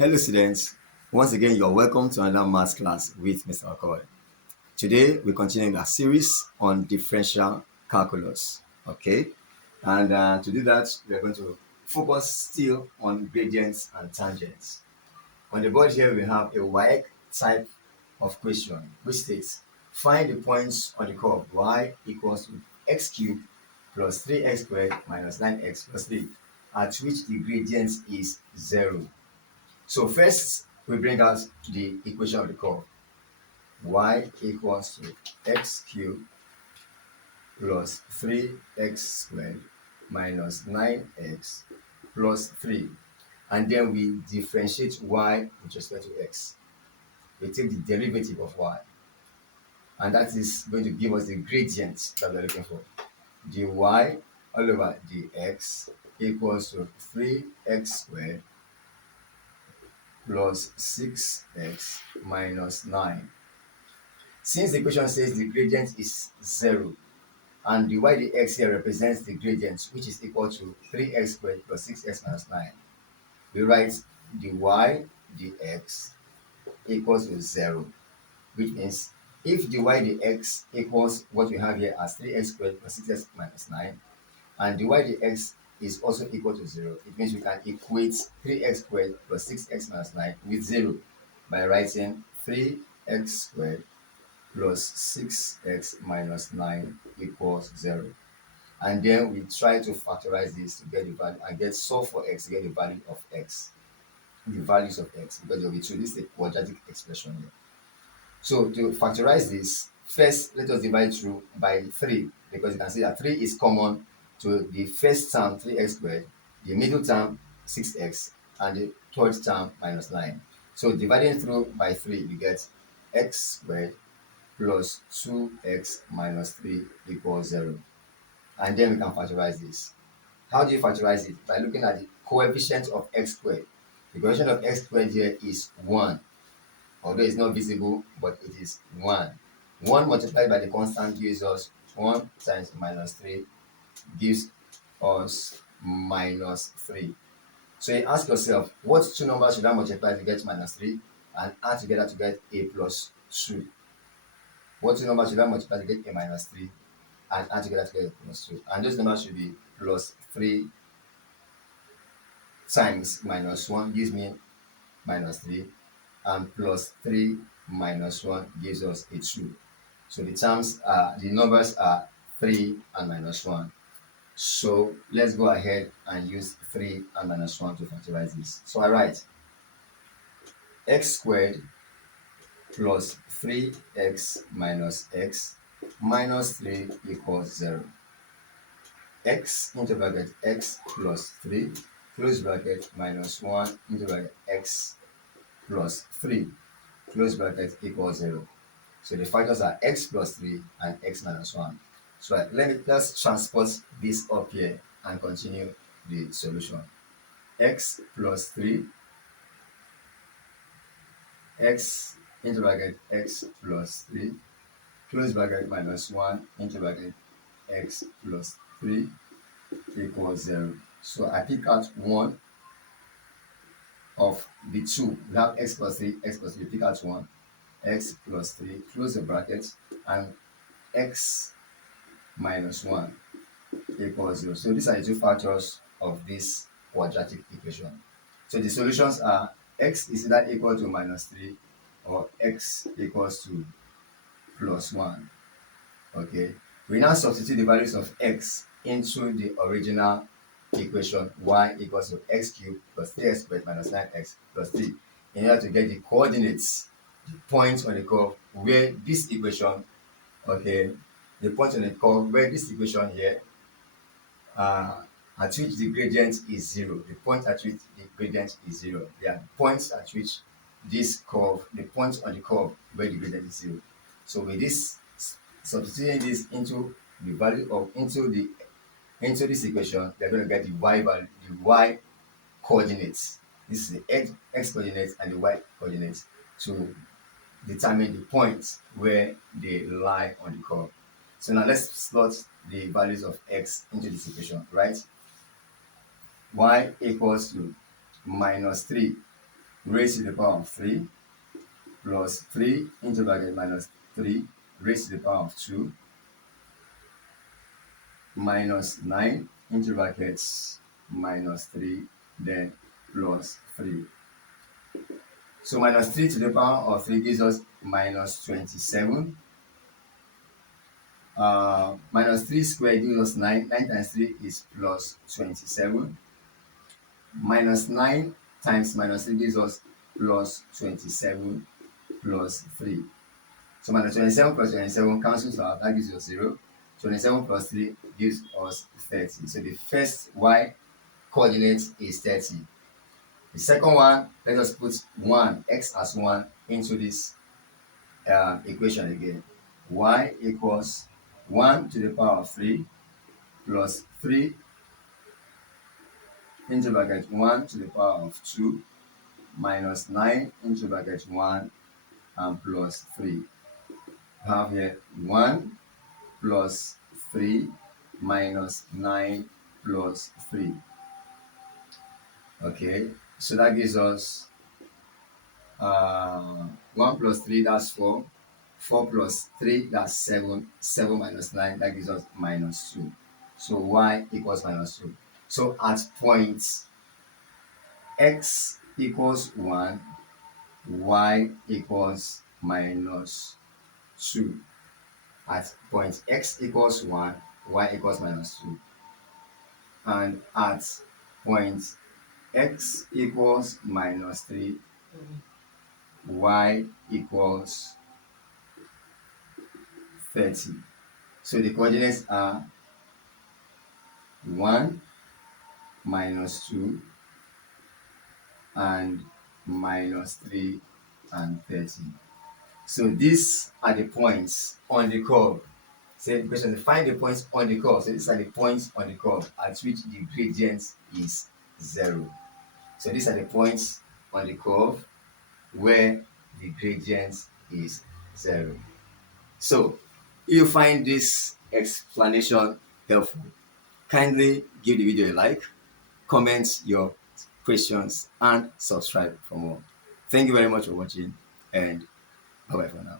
Hello students, once again you're welcome to another maths class with Mr. Okoy. Today we continue our series on differential calculus, okay? And to do that, we're going to focus still on gradients and tangents. On the board here we have a WAEC type of question which states, find the points on the curve y equals to x cubed plus 3x squared minus 9x plus 3 at which the gradient is 0. So first, we bring out the equation of the curve. Y equals to x cubed plus 3x squared minus 9x plus 3. And then we differentiate y with respect to x. We take the derivative of y. And that is going to give us the gradient that we're looking for. dy all over dx equals to 3x squared plus 6x minus 9. Since the equation says the gradient is 0 and the y dx here represents the gradient which is equal to 3x squared plus 6x minus 9, we write the y dx equals to 0, which means if the y dx equals what we have here as 3x squared plus 6x minus 9 and the y dx is also equal to 0, it means we can equate 3x squared plus 6x minus 9 with 0 by writing 3x squared plus 6x minus 9 equals 0. And then we try to factorize this to get the value and solve for x to get the value of x, the values of x, because there will be two. This is a quadratic expression here. So to factorize this, first let us divide through by 3, because you can see that 3 is common to the first term 3x squared, the middle term 6x, and the third term minus 9. So dividing through by 3, we get x squared plus 2x minus 3 equals 0. And then we can factorize this. How do you factorize it? By looking at the coefficient of x squared. The coefficient of x squared here is 1. Although it's not visible, but it is 1. 1 multiplied by the constant gives us 1 times minus 3 gives us minus 3. So you ask yourself, what two numbers should I multiply to get minus 3 and add together to get a plus 2? What two numbers should I multiply to get a minus 3 and add together to get a plus 2? And those numbers should be plus 3 times minus 1 gives me minus 3, and plus 3 minus 1 gives us a 2. So the numbers are 3 and minus 1. So let's go ahead and use 3 and minus 1 to factorize this. So I write x squared plus 3x minus x minus 3 equals 0. X into bracket x plus 3 close bracket minus 1 into bracket x plus 3 close bracket equals 0. So the factors are x plus 3 and x minus 1. So let's transpose this up here and continue the solution. X plus 3, x into bracket x plus 3 close bracket minus 1 into bracket x plus 3 equals 0. So I pick out one of the two. We have x plus 3, pick out one, x plus 3, close the bracket, and x minus 1 equals 0. So these are the two factors of this quadratic equation. So the solutions are x is either equal to minus 3 or x equals to plus 1. Okay, we now substitute the values of x into the original equation y equals to x cubed plus 3x squared minus 9x plus 3 in order to get the coordinates, the points on the curve where this equation, okay, the point on the curve where this equation here at which the gradient is 0, the point at which the gradient is 0. There are points at which this curve, the points on the curve where the gradient is 0. So with this, substituting this into the value of into this equation, they're going to get the y value, the y coordinates. This is the x coordinates and the y coordinates to determine the points where they lie on the curve. So now let's slot the values of x into this equation, right? Y equals to minus 3 raised to the power of 3 plus 3 into bracket minus 3 raised to the power of 2 minus 9 into brackets minus 3 then plus 3. So minus 3 to the power of 3 gives us minus 27. Minus 3 squared gives us 9. 9 times 3 is plus 27. Minus 9 times minus 3 gives us plus 27 plus 3. So minus 27 plus 27 cancels out. That gives us 0. 27 plus 3 gives us 30. So the first y coordinate is 30. The second one, let us put 1, x as 1 into this equation again. Y equals 1 to the power of 3 plus 3 into bracket 1 to the power of 2 minus 9 into bracket 1 and plus 3. We have here 1 plus 3 minus 9 plus 3. Okay, so that gives us 1 plus 3, that's 4. 4 plus 3, that's 7. 7 minus 9, that gives us minus 2. So y equals minus 2. So at point x equals 1, y equals minus 2. At point x equals 1, y equals minus 2. And at point x equals minus 3, y equals 30. So the coordinates are 1, minus 2, and minus 3 and 30. So these are the points on the curve. Say the question, find the points on the curve. So these are the points on the curve at which the gradient is 0. So these are the points on the curve where the gradient is 0. So if you find this explanation helpful, kindly give the video a like, comment your questions, and subscribe for more. Thank you very much for watching, and bye bye for now.